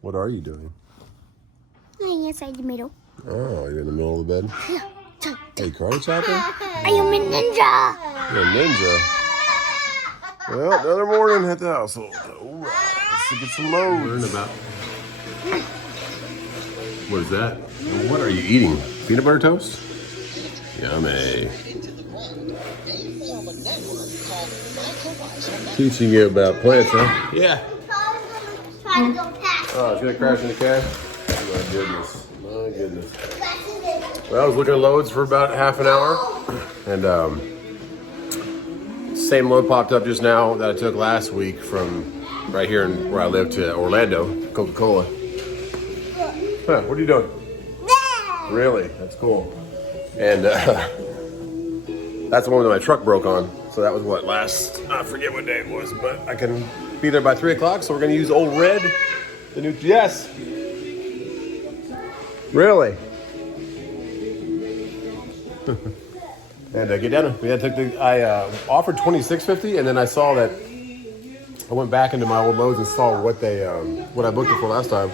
What are you doing? Laying inside the middle. Oh, you're in the middle of the bed? Yeah. Hey, karate chopper? I am a ninja. You're a ninja. Well, another morning at the household. All right, let's get some loads. Learn about. What is that? What are you eating? Peanut butter toast? Yummy. Teaching you about plants, huh? Yeah. Oh, it's gonna crash in the cab? My goodness. My goodness. Well, I was looking at loads for about half an hour, and same load popped up just now that I took last week from right here in where I live to Orlando, Coca-Cola. Huh, what are you doing? Really? That's cool. And that's the one that my truck broke on. So that was what, I forget what day it was, but I can be there by 3 o'clock, so we're gonna use Old Red, the new, yes. Really? And get down there. I offered $26.50, and then I saw that, I went back into my old loads and saw what what I booked it for last time.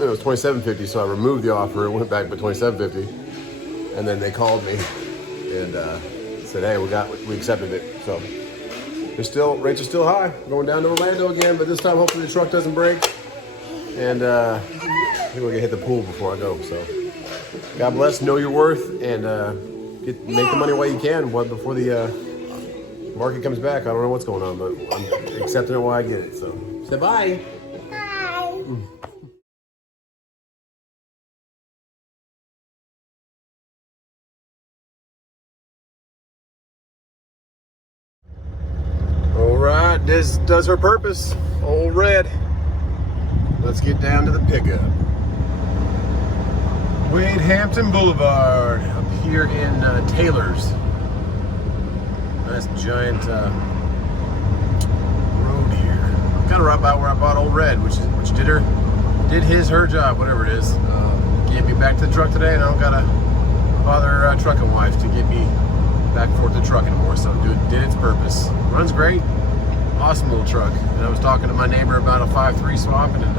It was $27.50, so I removed the offer and went back to $27.50. And then they called me and said, hey, we accepted it. So rates are still high. Going down to Orlando again, but this time hopefully the truck doesn't break. And I think we're gonna hit the pool before I go. So God bless, know your worth, and make the money while you can before the market comes back. I don't know what's going on, but I'm accepting it while I get it. So say bye. Bye. All right, this does her purpose. Old Red. Let's get down to the pickup. Wade Hampton Boulevard up here in Taylor's. Nice giant road here. Kind of right about where I bought Old Red, which did her job, whatever it is. Get me back to the truck today, and I don't gotta bother trucking wife to get me back and forth to the truck anymore. So did its purpose. Runs great. Awesome little truck. And I was talking to my neighbor about a 5.3 swapping, and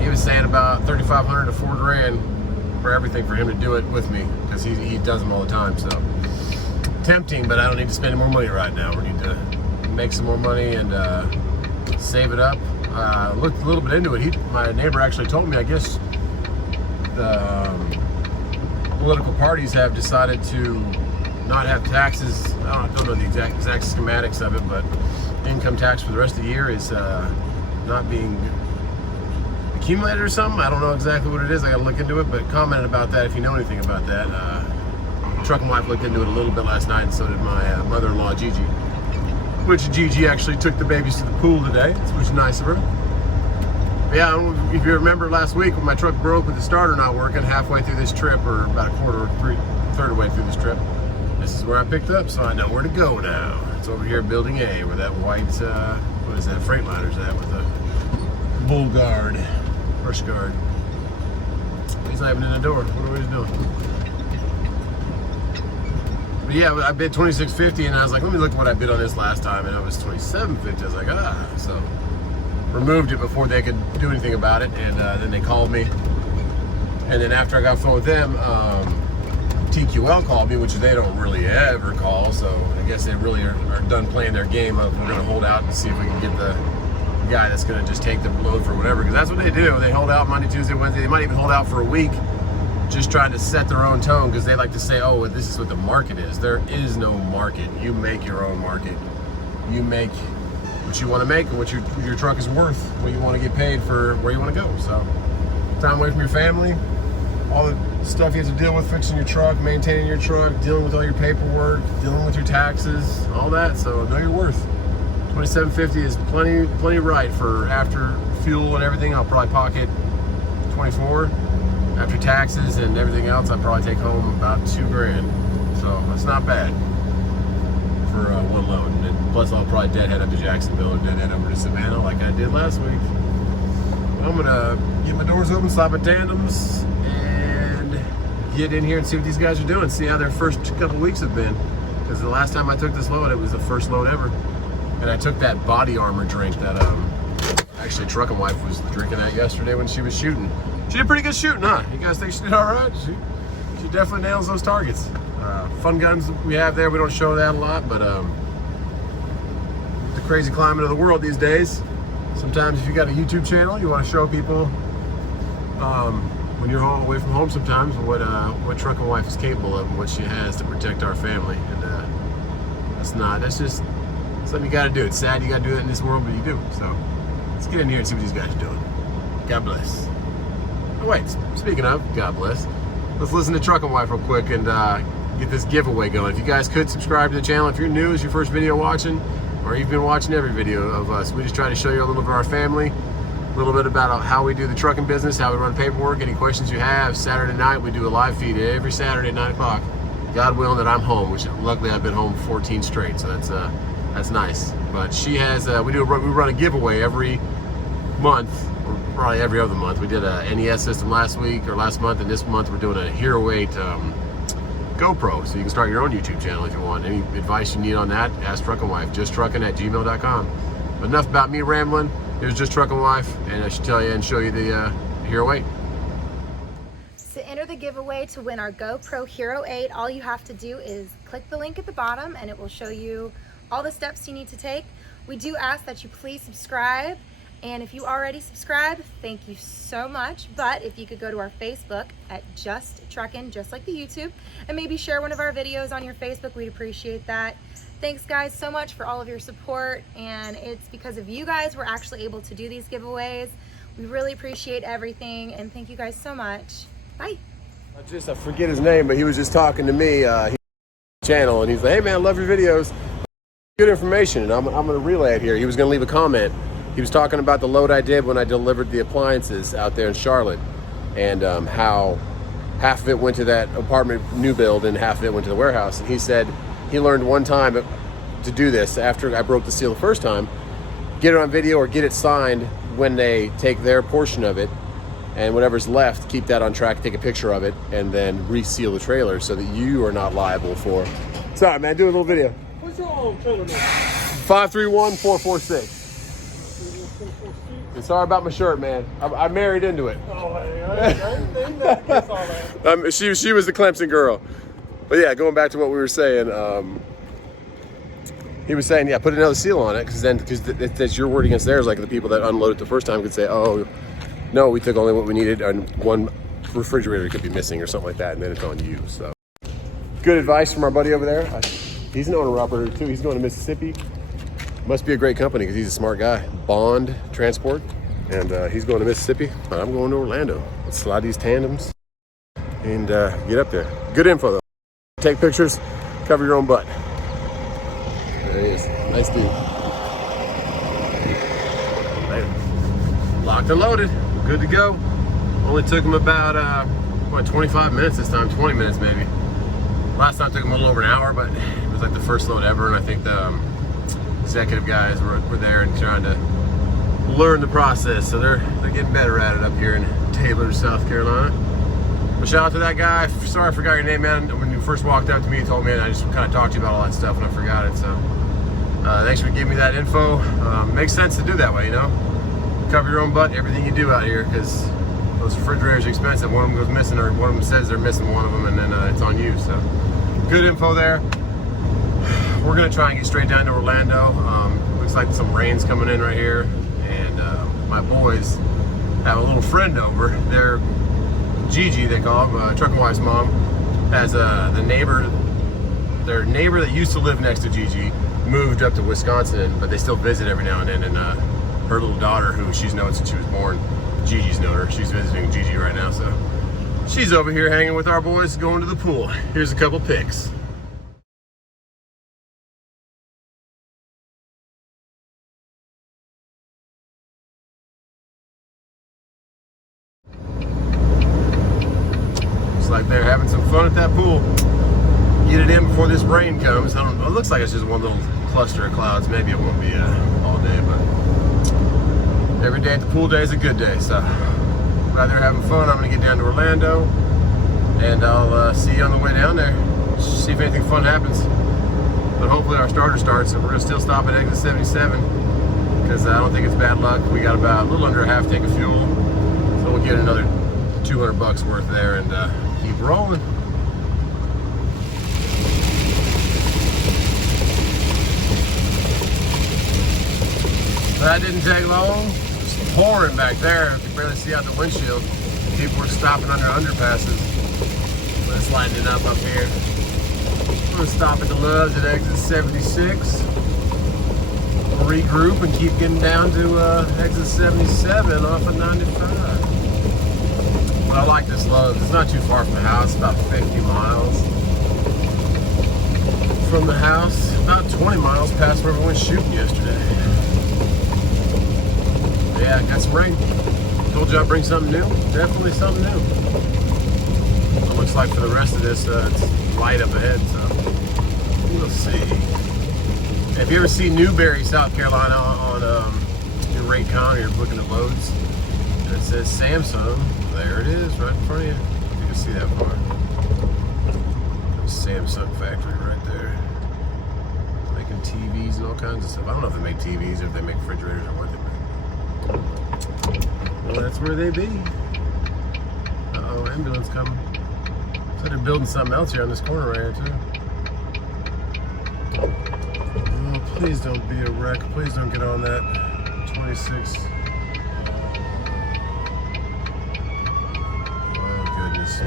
he was saying about $3,500 to $4,000 for everything for him to do it with me, because he does them all the time. So tempting, but I don't need to spend any more money right now. We need to make some more money and save it up. Looked a little bit into it. My neighbor actually told me, I guess the political parties have decided to not have taxes. I don't know the exact schematics of it, but income tax for the rest of the year is not being accumulated or something. I don't know exactly what it is. I gotta look into it, but commented about that if you know anything about that. Trucking wife looked into it a little bit last night, and so did my mother-in-law, Gigi. Which Gigi actually took the babies to the pool today, which is nice of her. But yeah, I don't know if you remember last week when my truck broke with the starter not working halfway through this trip, or about a third of the way through this trip. This is where I picked up, so I know where to go now. It's over here at Building A, where that white, what is that, Freightliner's at, with the bull guard, brush guard. He's not even in the door. What are we doing? But yeah, I bid $26.50, and I was like, let me look at what I bid on this last time, and it was $27.50. I was like, so removed it before they could do anything about it, and then they called me, and then after I got off the phone with them, TQL called me, which they don't really ever call, so I guess they really are done playing their game of we're going to hold out and see if we can get the guy that's going to just take the load for whatever, because that's what they do. They hold out Monday, Tuesday, Wednesday. They might even hold out for a week, just trying to set their own tone, because they like to say, oh, this is what the market is. There is no market. You make your own market. You make what you want to make and what your truck is worth, what you want to get paid for where you want to go. So time away from your family, all the stuff you have to deal with fixing your truck, maintaining your truck, dealing with all your paperwork, dealing with your taxes, all that. So know your worth. $27.50 is plenty right for after fuel and everything. I'll probably pocket $24. After taxes and everything else, I'll probably take home about $2,000. So that's not bad for one load. And plus, I'll probably deadhead up to Jacksonville or deadhead over to Savannah like I did last week. I'm gonna get my doors open, stop at Tandems, and get in here and see what these guys are doing. See how their first couple weeks have been. Because the last time I took this load, it was the first load ever. And I took that body armor drink that Actually, Truckin' Wife was drinking that yesterday when she was shooting. She did pretty good shooting, huh? You guys think she did all right? She definitely nails those targets. Fun guns we have there. We don't show that a lot, but the crazy climate of the world these days, sometimes if you got a YouTube channel, you want to show people when you're away from home sometimes what Truckin' Wife is capable of and what she has to protect our family. And that's just something you got to do. It's sad you got to do it in this world, but you do. So let's get in here and see what these guys are doing. God bless. Oh wait, speaking of God bless, let's listen to Truckin' Wife real quick and get this giveaway going. If you guys could subscribe to the channel, if you're new, it's your first video watching, or you've been watching every video of us, we just try to show you a little bit of our family, a little bit about how we do the trucking business, how we run paperwork, any questions you have. Saturday night, we do a live feed every Saturday at 9 o'clock. God willing that I'm home, which luckily I've been home 14 straight, so that's nice. But she has, we run a giveaway every month, or probably every other month. We did a NES system last month, and this month we're doing a Hero 8 GoPro, so you can start your own YouTube channel if you want. Any advice you need on that, ask Truckin' Wife, justtruckin@gmail.com. But enough about me rambling. Here's Just Truckin' Wife, and I should tell you and show you the Hero 8. To enter the giveaway to win our GoPro Hero 8, all you have to do is click the link at the bottom and it will show you all the steps you need to take. We do ask that you please subscribe, and if you already subscribed, thank you so much. But if you could go to our Facebook at Just Truckin', just like the YouTube, and maybe share one of our videos on your Facebook, we'd appreciate that. Thanks guys so much for all of your support, and it's because of you guys we're actually able to do these giveaways. We really appreciate everything, and thank you guys so much. Bye. I forget his name, but he was just talking to me, channel, and he's like, hey man, I love your videos. Good information, and I'm going to relay it here. He was going to leave a comment. He was talking about the load I did when I delivered the appliances out there in Charlotte, and how half of it went to that apartment new build and half of it went to the warehouse. And he said he learned one time to do this after I broke the seal the first time, get it on video or get it signed when they take their portion of it, and whatever's left, keep that on track, take a picture of it, and then reseal the trailer so that you are not liable for. Sorry man, do a little video. What's your own trailer number? 531446. Sorry about my shirt, man. I married into it. Oh, I didn't guess all that. She was the Clemson girl. But yeah, going back to what we were saying, he was saying, yeah, put another seal on it, because that's your word against theirs. Like the people that unloaded the first time could say, oh, no, we took only what we needed, and one refrigerator could be missing or something like that, and then it's on you. So good advice from our buddy over there. He's an owner operator too. He's going to Mississippi. Must be a great company because he's a smart guy. Bond Transport, and he's going to Mississippi, but I'm going to Orlando. Let's slide these tandems and get up there. Good info though. Take pictures, cover your own butt. There he is. Nice dude. Locked and loaded. We're good to go. Only took him about 25 minutes this time, 20 minutes maybe. Last time took him a little over an hour, but it was like the first load ever, and I think the executive guys were there and trying to learn the process, so they're getting better at it up here in Taylor, South Carolina. But shout out to that guy. Sorry I forgot your name, man. When you first walked up to me, you told me, and I just kind of talked to you about all that stuff, and I forgot it. So thanks for giving me that info. Makes sense to do that way, you know. Cover your own butt, everything you do out here, because those refrigerators are expensive. One of them goes missing, or one of them says they're missing one of them, and then it's on you. So good info there. We're gonna try and get straight down to Orlando. Looks like some rain's coming in right here, and my boys have a little friend over. They're Gigi, they call him, Truckin' Wife's mom, has their neighbor that used to live next to Gigi moved up to Wisconsin, but they still visit every now and then. And her little daughter, who she's known since she was born, Gigi's known her. She's visiting Gigi right now, so she's over here hanging with our boys, going to the pool. Here's a couple pics. Like they're having some fun at that pool. Get it in before this rain comes. I don't know, it looks like it's just one little cluster of clouds. Maybe it won't be all day, but every day at the pool day is a good day. So while they're having fun, I'm gonna get down to Orlando, and I'll see you on the way down there. See if anything fun happens. But hopefully our starter starts, and we're gonna still stop at exit 77. because I don't think it's bad luck. We got about a little under a half tank of fuel, so we'll get another 200 bucks worth there and keep rolling. That didn't take long. It's pouring back there. You can barely see out the windshield. People were stopping under underpasses. Let's lighten it up here. We're gonna stop at the Loves at exit 76. Regroup and keep getting down to exit 77 off of 95. But I like this Loves. It's not too far from the house, about 50 miles from the house. About 20 miles past where we went shooting yesterday. Yeah, got some rain. Told you I'd bring something new. Definitely something new. It looks like for the rest of this, it's light up ahead, so we'll see. If you ever see Newberry, South Carolina on your Raycon, you're looking at loads, and it says Samsung, there it is, right in front of you. You can see that far. Samsung factory right there. Making TVs and all kinds of stuff. I don't know if they make TVs or if they make refrigerators or what they make. Well, that's where they be. Uh-oh, ambulance coming. So they're building something else here on this corner right here, too. Oh, please don't be a wreck. Please don't get on that 26. Oh, goodness.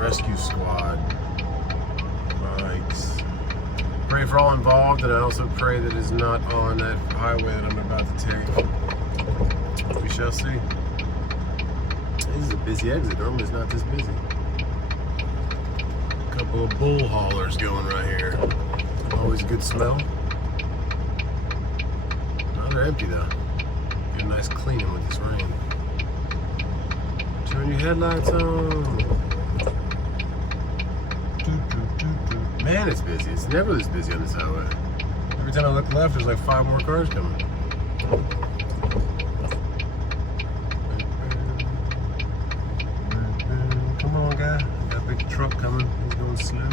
Rescue squad. Bikes. Pray for all involved, and I also pray that it's not on that highway that I'm about to take. We shall see. This is a busy exit. Normally it's not this busy. A couple of bull haulers going right here. Always a good smell. No, they're empty though. Get a nice cleaning with this rain. Turn your headlights on. Man, it's busy. It's never this busy on this highway. Every time I look left, there's like 5 more cars coming. Come on, guy. Got a big truck coming. He's going slow.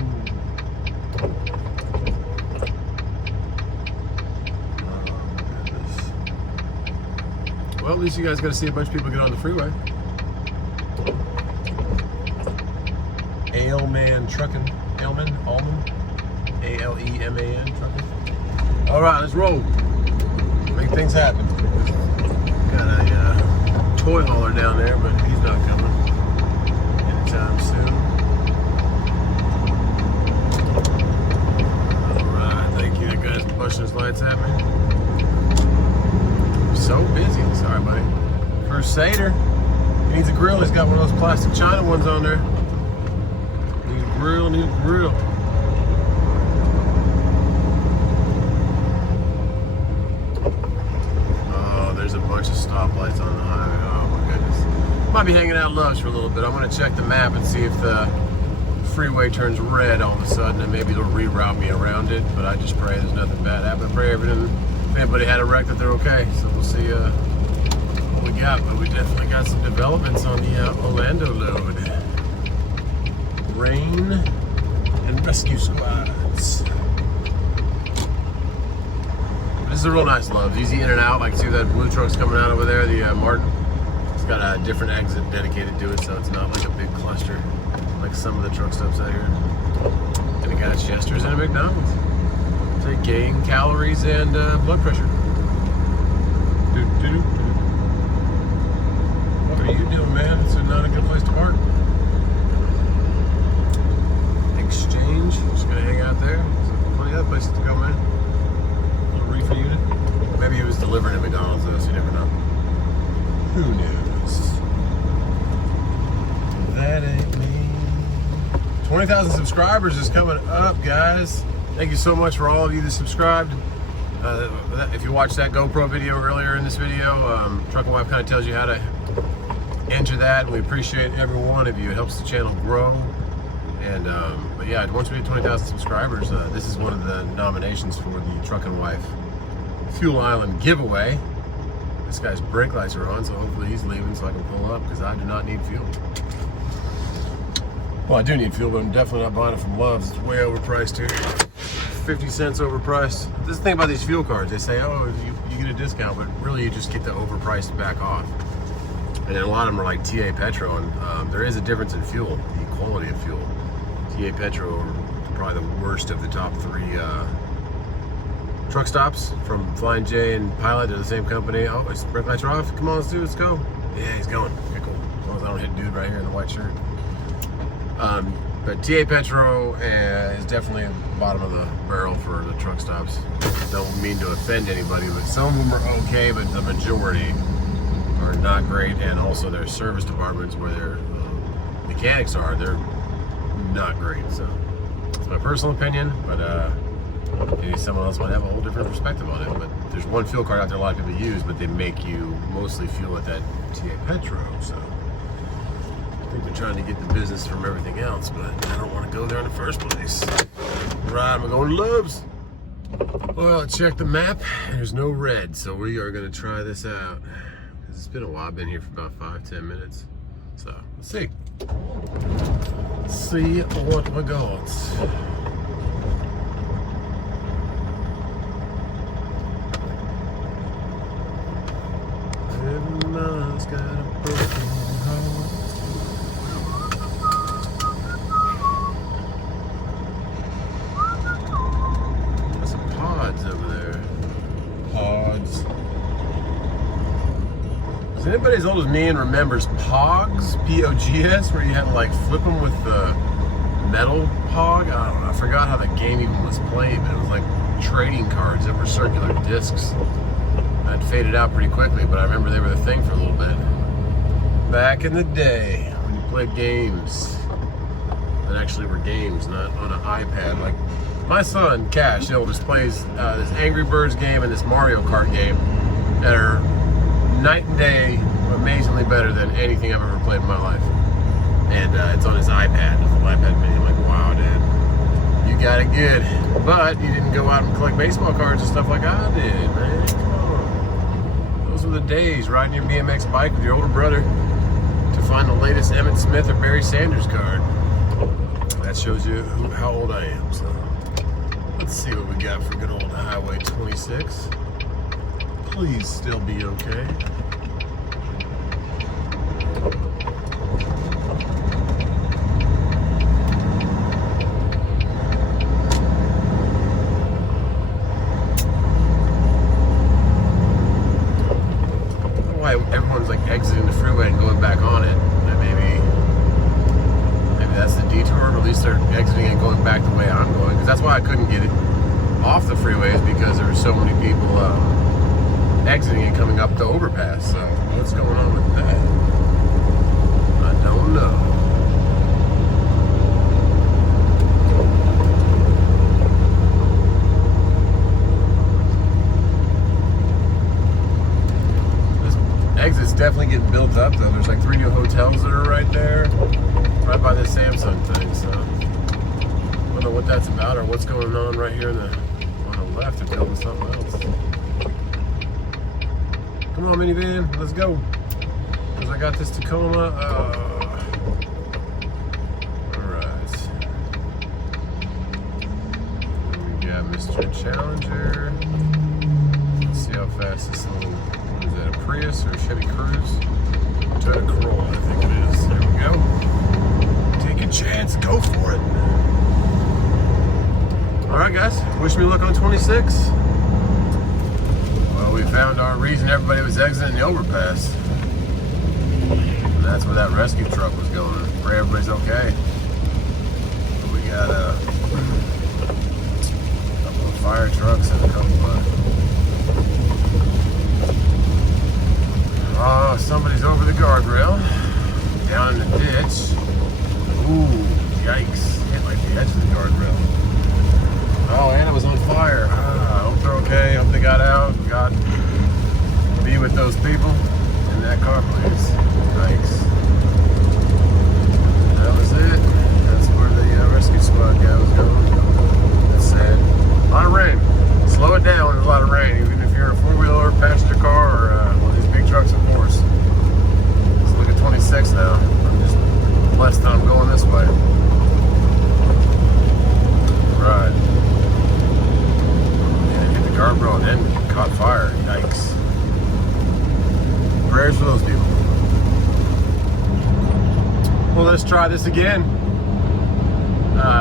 Oh, my goodness. Well, at least you guys got to see a bunch of people get on the freeway. Aleman Trucking. Allman? A-L-E-M-A-N Trucking. All right, let's roll. Make things happen. Got a toy hauler down there, but he's not coming anytime soon. All right, thank you. That guy's pushing his lights at me. So busy. Sorry, buddy. Crusader. He needs a grill. He's got one of those plastic China ones on there. Need a grill, need a grill. Oh, there's a bunch of stoplights on the highway. Oh my goodness. Might be hanging out at Love's for a little bit. I'm gonna check the map and see if the freeway turns red all of a sudden, and maybe it'll reroute me around it. But I just pray there's nothing bad happening. Pray if anybody had a wreck that they're okay. So we'll see what we got. But we definitely got some developments on the Orlando load. Rain and rescue squads. This is a real nice Love's. Easy in and out. Like, see that blue truck's coming out over there, the Martin. It's got a different exit dedicated to it, so it's not like a big cluster like some of the truck stops out here. And it got Chester's and a McDonald's to gain calories and blood pressure. What are you doing, man? It's not a good place to park. Exchange, just gonna hang out there. There's plenty of other places to go, man. A little reefer unit. Maybe he was delivering at McDonald's though, so you never know. Who knows? That ain't me. 20,000 subscribers is coming up, guys. Thank you so much for all of you that subscribed. If you watched that GoPro video earlier in this video, Truckin' Wife kind of tells you how to enter that. We appreciate every one of you. It helps the channel grow. And but yeah, once we hit 20,000 subscribers, this is one of the nominations for the Truckin' Wife Fuel Island giveaway. This guy's brake lights are on, so hopefully he's leaving so I can pull up, because I do not need fuel. Well, I do need fuel, but I'm definitely not buying it from Love's. It's way overpriced here. 50 cents overpriced. This is the thing about these fuel cards. They say, oh, you you get a discount, but really you just get the overpriced back off. And then a lot of them are like TA Petro, and there is a difference in fuel, the quality of fuel. TA Petro are probably the worst of the top 3 truck stops from Flying J and Pilot. They're the same company. Oh, is brake lights are off. Come on, let's go. Yeah, he's going. Okay, cool. As long as I don't hit dude right here in the white shirt. But TA Petro is definitely bottom of the barrel for the truck stops. Don't mean to offend anybody, but some of them are okay, but the majority are not great. And also their service departments where their mechanics are, they're not great. So it's my personal opinion, but maybe someone else might have a whole different perspective on it. But there's one fuel card out there a lot of people use, but they make you mostly fuel at that TA Petro. So I think they're trying to get the business from everything else, but I don't want to go there in the first place. Right, I'm going to Love's. Well, check the map. There's no red, so we are going to try this out. It's been a while. I've been here for about 5-10 minutes. So let's see. See what we got. Everyone's got a broken heart. There's some pods over there. Pods. Is anybody as old as me and remembers Pogs? P-O-G-S, where you had to like flip them with the metal Pog? I don't know. I forgot how the game even was played, but it was like trading cards that were circular discs. That faded out pretty quickly, but I remember they were the thing for a little bit. Back in the day, when you played games that actually were games, not on an iPad. Like my son, Cash, the oldest, plays this Angry Birds game and this Mario Kart game that are night and day, amazingly better than anything I've ever played in my life. And it's on his iPad, his iPad mini. I'm like, wow, Dad, you got it good. But you didn't go out and collect baseball cards and stuff like I did, man. Come on. Those were the days, riding your BMX bike with your older brother to find the latest Emmett Smith or Barry Sanders card. That shows you how old I am. So let's see what we got for good old Highway 26. Please still be okay. Why everyone's like exiting the freeway and going back on it? And maybe that's the detour, or at least they're exiting and going back the way I'm going. Because that's why I couldn't get it off the freeways, because there were so many people exiting and coming up the overpass. So what's going on with that? I don't know. This exit's definitely getting built up though. There's like 3 new hotels that are right there, right by this Samsung thing. So I don't know what that's about or what's going on right here on the left. They're building something else. Come on, minivan, let's go. Because I got this Tacoma. Alright. We got Mr. Challenger. Let's see how fast this little, what is that, a Prius or a Chevy Cruze? Toyota Corolla, I think it is. There we go. Take a chance, go for it. Alright guys, wish me luck on 26. Well, we found our reason everybody was exiting the overpass. And that's where that rescue truck was going. Pray everybody's okay. But we got a couple of fire trucks and a couple of... somebody's over the guardrail. Down in the ditch. Ooh, yikes. Hit like the edge of the guardrail. Oh, and it was on fire. I hope they're okay. I hope they got out. God be with those people in that car, please. Thanks. That was it. That's where the rescue squad guy was going. That's sad. A lot of rain. Slow it down when there's a lot of rain, even if you're a four-wheeler, passenger car, or one of these big trucks, of course. Let's look at 26 now. I'm just blessed that I'm going this way. Right. Guardrail and then caught fire. Yikes. let's try this again.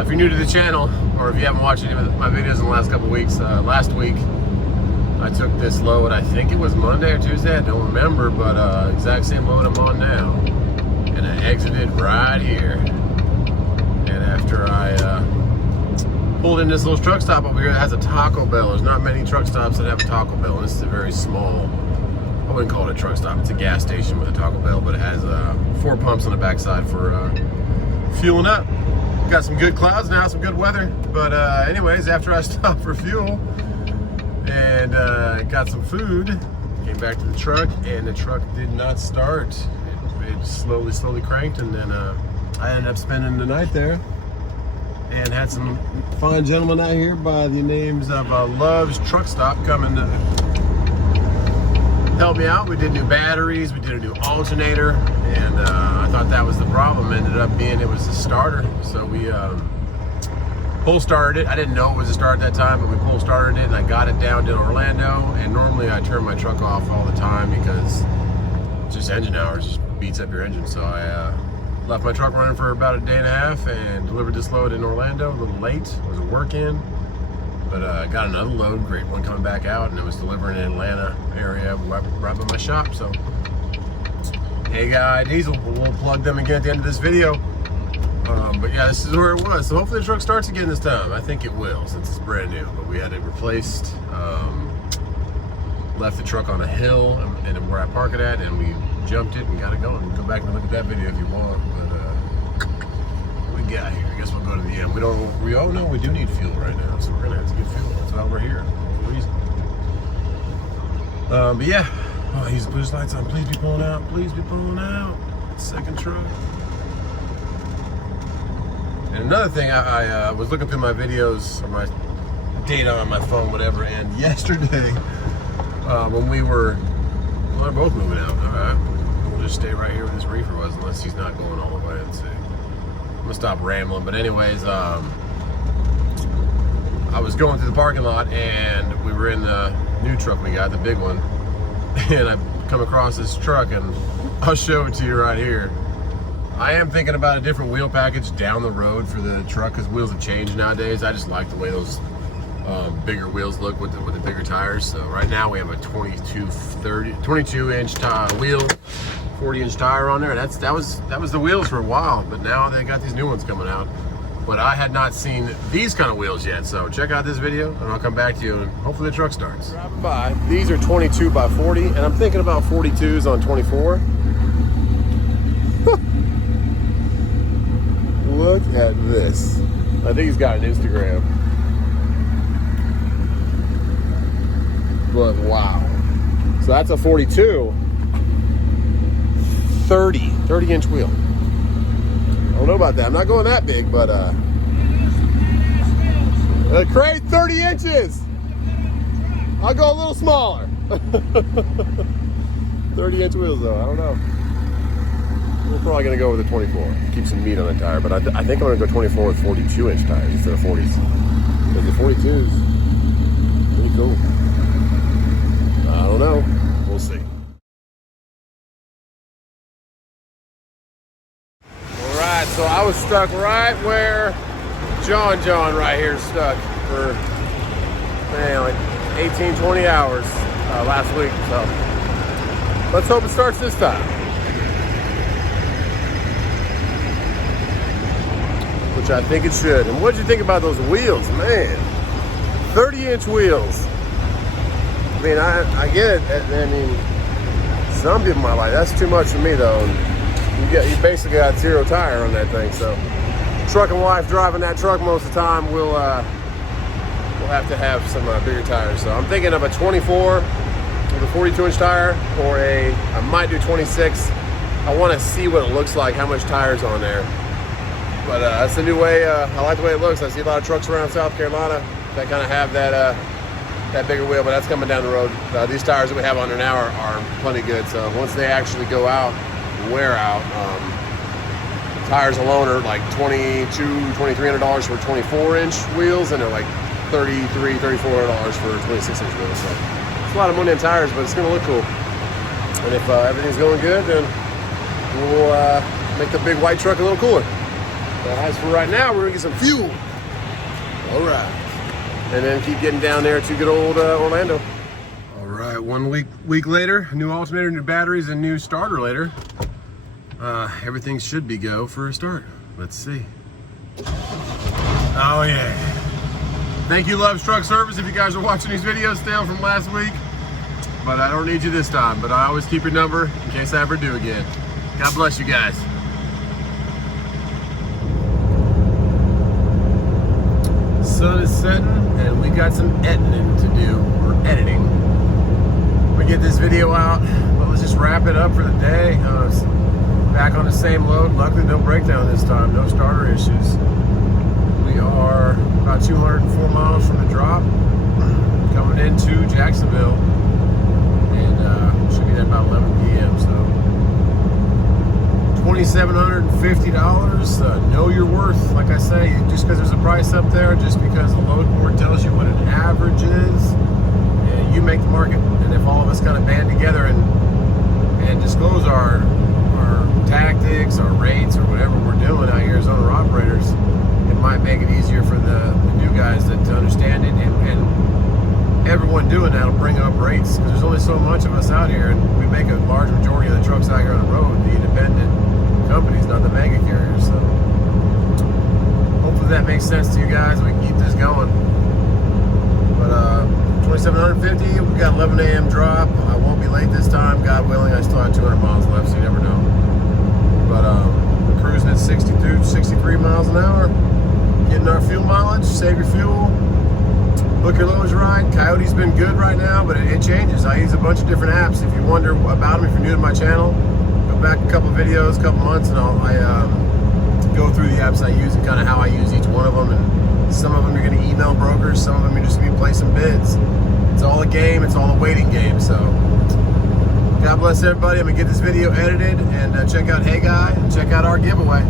If you're new to the channel, or if you haven't watched any of my videos in the last couple weeks, last week I took this load, I think it was Monday or Tuesday, I don't remember, but exact same load I'm on now. And I exited right here. And after I pulled in this little truck stop over here that has a Taco Bell. There's not many truck stops that have a Taco Bell, and this is a very small, I wouldn't call it a truck stop, it's a gas station with a Taco Bell, but it has 4 pumps on the backside for fueling up. Got some good clouds now, some good weather, but anyways, after I stopped for fuel and got some food, came back to the truck, and the truck did not start. It slowly cranked, and then I ended up spending the night there and had some fine gentlemen out here by the names of Love's Truck Stop coming to help me out. We did new batteries, we did a new alternator, and I thought that was the problem. Ended up being it was the starter. So we pull started it. I didn't know it was a start at that time, but we pull started it and I got it down to Orlando. And normally I turn my truck off all the time because just engine hours just beats up your engine. So I left my truck running for about a day and a half and delivered this load in Orlando. A little late, was a work-in, but I got another load, great one coming back out, and it was delivering in Atlanta area right by my shop. So, hey guy, Diesel, we'll plug them again at the end of this video. But yeah, this is where it was. So hopefully the truck starts again this time. I think it will, since it's brand new. But we had it replaced. Left the truck on a hill and where I park it at, and we jumped it and got it going. Go back and look at that video if you want. But what we got here? I guess we'll go to the end. Oh no, we do need fuel right now, so we're gonna have to get fuel. That's why we're here. Reason. But yeah, oh, he's put his lights on. Please be pulling out. Please be pulling out. Second truck. And another thing, I was looking through my videos or my data on my phone, whatever, and yesterday when we were, well, they're both moving out. All right, we'll just stay right here where this reefer was, unless he's not going all the way. Let's see. I'm gonna stop rambling, but anyways, I was going through the parking lot and we were in the new truck we got, the big one, and I come across this truck, and I'll show it to you right here. I am thinking about a different wheel package down the road for the truck because wheels have changed nowadays. I just like the way those bigger wheels look with the bigger tires. So right now we have a 22-inch wheel, 40-inch tire on there. That was the wheels for a while, but now they got these new ones coming out. But I had not seen these kind of wheels yet, so check out this video and I'll come back to you and hopefully the truck starts. Driving by, these are 22 by 40, and I'm thinking about 42s on 24. Look at this. I think he's got an Instagram. But wow. So that's a 42. 30-inch wheel. I don't know about that. I'm not going that big, but the crate 30 inches. I'll go a little smaller. 30-inch wheels though. I don't know. We're probably gonna go with a 24. Keep some meat on the tire, but I think I'm gonna go 24 with 42-inch tires instead of 40s. Because the 42s, pretty cool. I don't know. We'll see. All right, so I was stuck right where John right here is stuck for man, like 18, 20 hours last week. So let's hope it starts this time. Which I think it should. And what did you think about those wheels, man? 30-inch wheels. I mean, I get it. I mean, some people might like that's too much for me though. You basically got 0 tire on that thing. So, truck and wife driving that truck most of the time, we'll have to have some bigger tires. So I'm thinking of a 24 with a 42-inch tire, or I might do 26. I want to see what it looks like, how much tire's on there. But that's the new way. I like the way it looks. I see a lot of trucks around South Carolina that kind of have that bigger wheel, but that's coming down the road. These tires that we have on there now are plenty good. So once they actually go out, wear out, tires alone are like $2,300 for 24-inch wheels, and they're like $33, $34 for 26-inch wheels. So it's a lot of money in tires, but it's going to look cool. And if everything's going good, then we'll make the big white truck a little cooler. But as for right now, we're gonna get some fuel. All right. And then keep getting down there to good old Orlando. All right, 1 week later, new alternator, new batteries, and new starter later. Everything should be go for a start. Let's see. Oh yeah. Thank you, Love's Truck Service, if you guys are watching these videos still from last week. But I don't need you this time, but I always keep your number in case I ever do again. God bless you guys. Sun is setting and we got some editing to do, or editing. We get this video out, but let's just wrap it up for the day. Back on the same load. Luckily no breakdown this time, no starter issues. We are about 204 miles from the drop, coming into Jacksonville, and should be there about 11 p.m. So $2,750. Know your worth, like I say, just because there's a price up there, just because the load board tells you what an average is, and you make the market. And if all of us kind of band together and disclose our tactics, our rates, or whatever we're doing out here as owner operators, it might make it easier for the new guys to understand it, and everyone doing that will bring up rates, because there's only so much of us out here, and we make a large majority of the trucks out here on the road, the independent companies, not the mega carriers. So hopefully that makes sense to you guys. We can keep this going. But 2,750, we got 11 a.m. drop. I won't be late this time, God willing. I still have 200 miles left, so you never know. But we're cruising at 62, 63 miles an hour, getting our fuel mileage. Save your fuel, book your loads right. Coyote's been good right now, but it changes. I use a bunch of different apps. If you wonder about them, if you're new to my channel, go back a couple videos, a couple months, and I go through the apps I use and kind of how I use each one of them. And some of them you're going to email brokers, some of them you're just going to play some bids. It's all a game, it's all a waiting game. So God bless everybody. I'm going to get this video edited, and check out Hey Guy, and check out our giveaway. I'm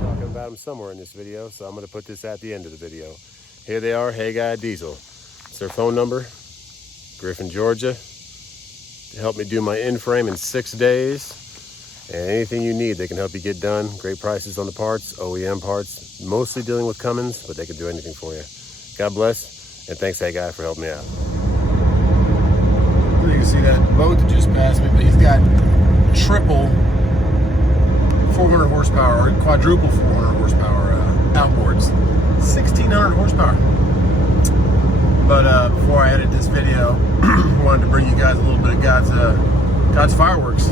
talking about them somewhere in this video, so I'm going to put this at the end of the video. Here they are, Hey Guy Diesel. It's their phone number, Griffin, Georgia. To help me do my in-frame in 6 days. And anything you need, they can help you get done. Great prices on the parts, OEM parts. Mostly dealing with Cummins, but they can do anything for you. God bless, and thanks, Hey Guy, for helping me out. You can see that boat that just passed me, but he's got triple 400 horsepower, or quadruple 400 horsepower outboards. 1,600 horsepower. But before I edit this video, I wanted to bring you guys a little bit of God's fireworks.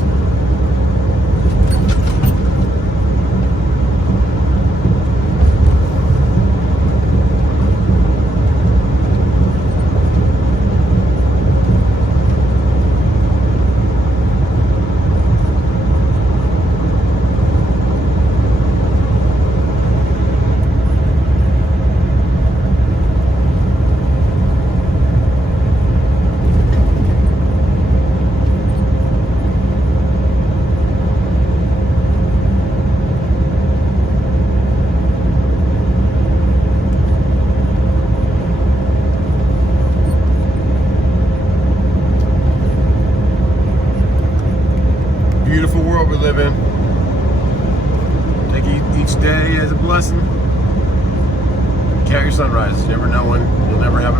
Beautiful world we live in. Take each day as a blessing. Count your sunrises. You never know when you'll never have